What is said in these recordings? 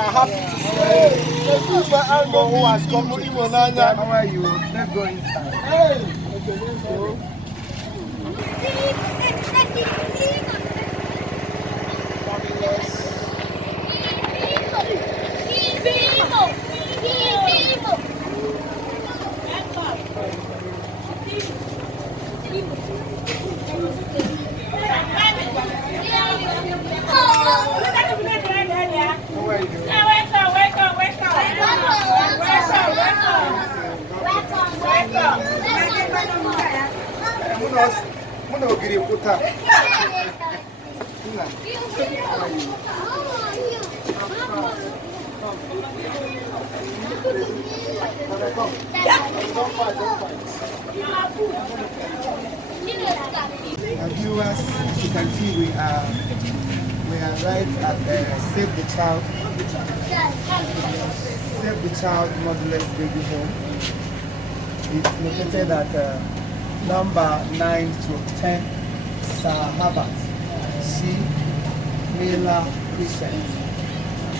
happy to see Imo who has come to visit them. How are you? Let's go inside. Okay, let's go. Viewers, as you can see, we are right at Save the Child Motherless Baby Home. It's located at number 9 to 10 Sahabat C. Mela Crescent.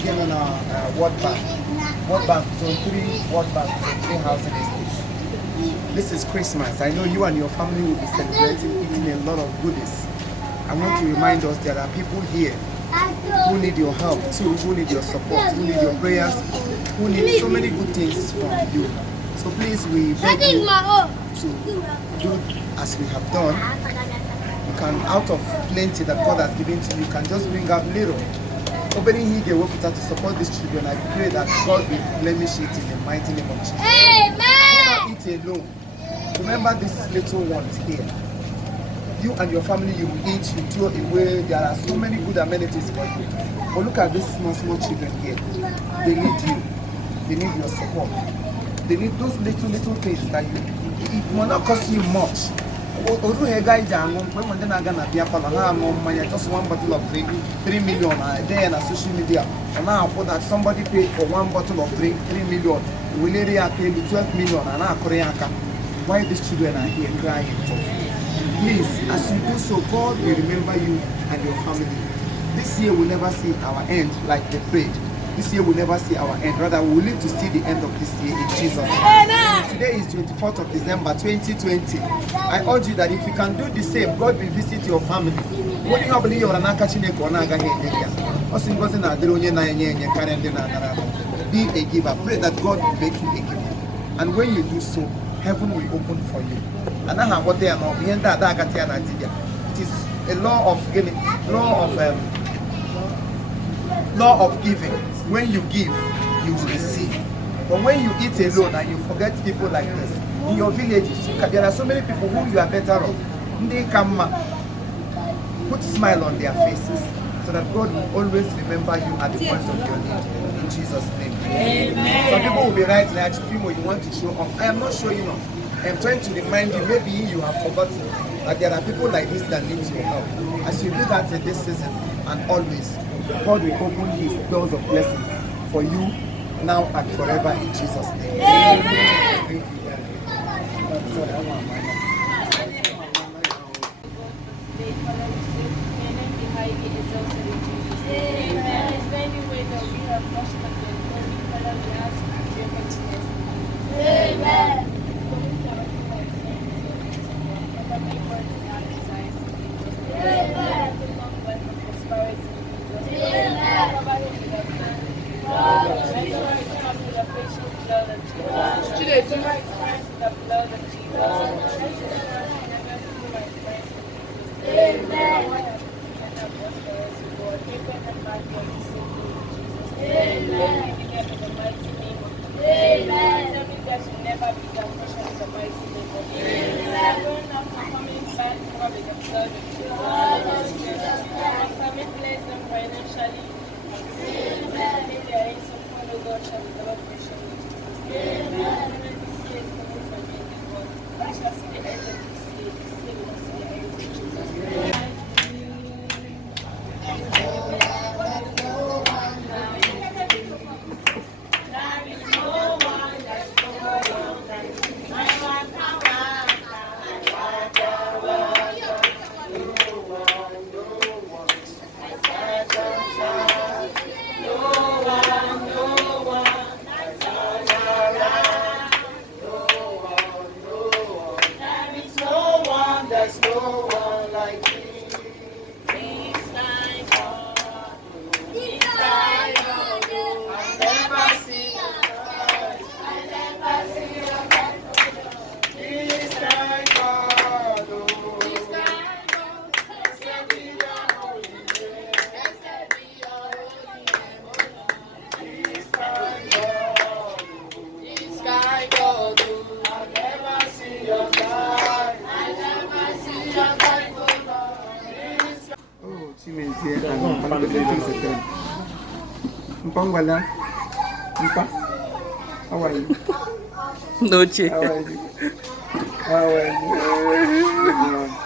Again on our World Bank Zone 3, World Bank Zone 3 housing estates. This is Christmas. I know you and your family will be celebrating, eating a lot of goodies. I want to remind us there are people here who need your help too, who need your support, who need your prayers, who need so many good things from you. So please, we beg you to do as we have done. You can, out of plenty that God has given to you, you can just bring out little. Opening here work to support these children. I pray that God will blemish it in the mighty name of Jesus. Amen. Do not eat alone. Remember these little ones here. You and your family, you will eat, you throw away. There are so many good amenities for you. But look at these small children here. They need you. They need your support. They need those little things that it will not cost you much. Just one bottle of drink, 3 million a day on social media. And now put that somebody paid for one bottle of drink, 3 million. We lady are paying 12 million and now Koreanka. Why these children are here crying for food? Please, as you do so, God will remember you and your family. This year will never see our end like they prayed. This year will never see our end. Rather, we will live to see the end of this year in Jesus' name. Today is 24th of December 2020. I urge you that if you can do the same, God will visit your family. When you believe you're an akachine konaga here, be a giver. Pray that God will make you a giver. And when you do so, heaven will open for you. And I have what they are not. It is a law of giving, law of giving. When you give, you will receive. But when you eat alone and you forget people like this, in your villages, there are so many people who you are better off. They come, put smile on their faces so that God will always remember you at the point of your need. In Jesus' name. Amen. Some people will be right now, Chiefimo, you want to show off. I am not showing off. I am trying to remind you, maybe you have forgotten that there are people like this that need your help. As you do that in this season and always, God will open His doors of blessings for you now and forever in Jesus' name. Amen. Thank you. Amen. Amen. Mpangwala. Mpa. How are you? No, How are you? How are you?